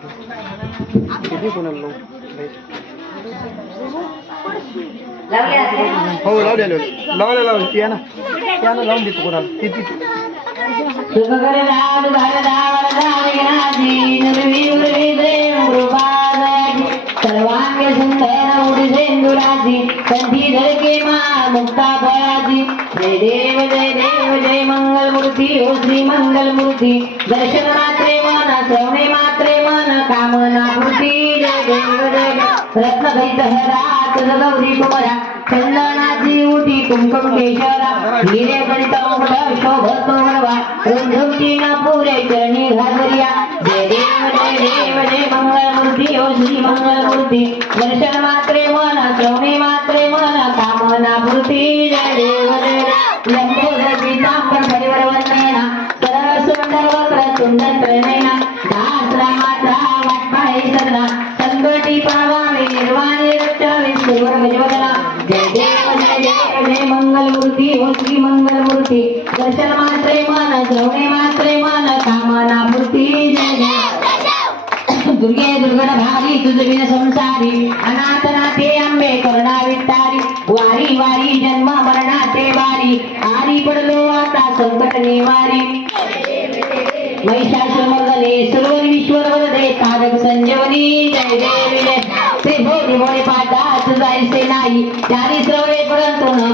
किती कोणाला हो लावले त्यानं लावून देतो कोणाला किती सर्वांग सुंदर उडसेंदुराजी कंठी धडके मा मुक्ता फळाजी जय देव जय मंगल मूर्ती ओ श्री मंगल मूर्ती दर्शन मात्रे मन श्रवणे मात्रे मन कामना मूर्ती जय देव रत्न गैत हरात गौरी कुमारा चंदनाची उठी कुंकुम केशरा हिरे गणित शोभतो गणवा रुंधुकी न पुरे चरणी घागरिया जय देव जय मंगल मूर्ती ओ श्री मंगल मूर्ती दर्शन मात्रे मन श्रवणे मात्रे मन कामना मूर्ती जय देव लंबोदर पीतांबर परिवार वंदना सरळ सुंदर वक्र सुंदर प्रणयना दासरा मात्रा वाटपाई सदना संकटी पावावे निर्वाणी रक्षावे सुरवर गजवदना जय देव जय मंगल मूर्ती ओ श्री मंगल मूर्ती दर्शन मात्रे मन श्रवणे मात्रे मन कामना मूर्ती जय देव दुर्गे दुर्गण भारी तुझ विन संसारी अनाथ नाथे अंबे करुणा विस्तारी वारी वारी जन्म मरणाचे वारी आरी पडलो आता संकट निवारी महिषासुरमर्दने सर्व विश्वर वरदे तारक संजीवनी जय देव जय ते भोगी भोळे पाठात जायचे नाही त्यारी सर्वे परंतु न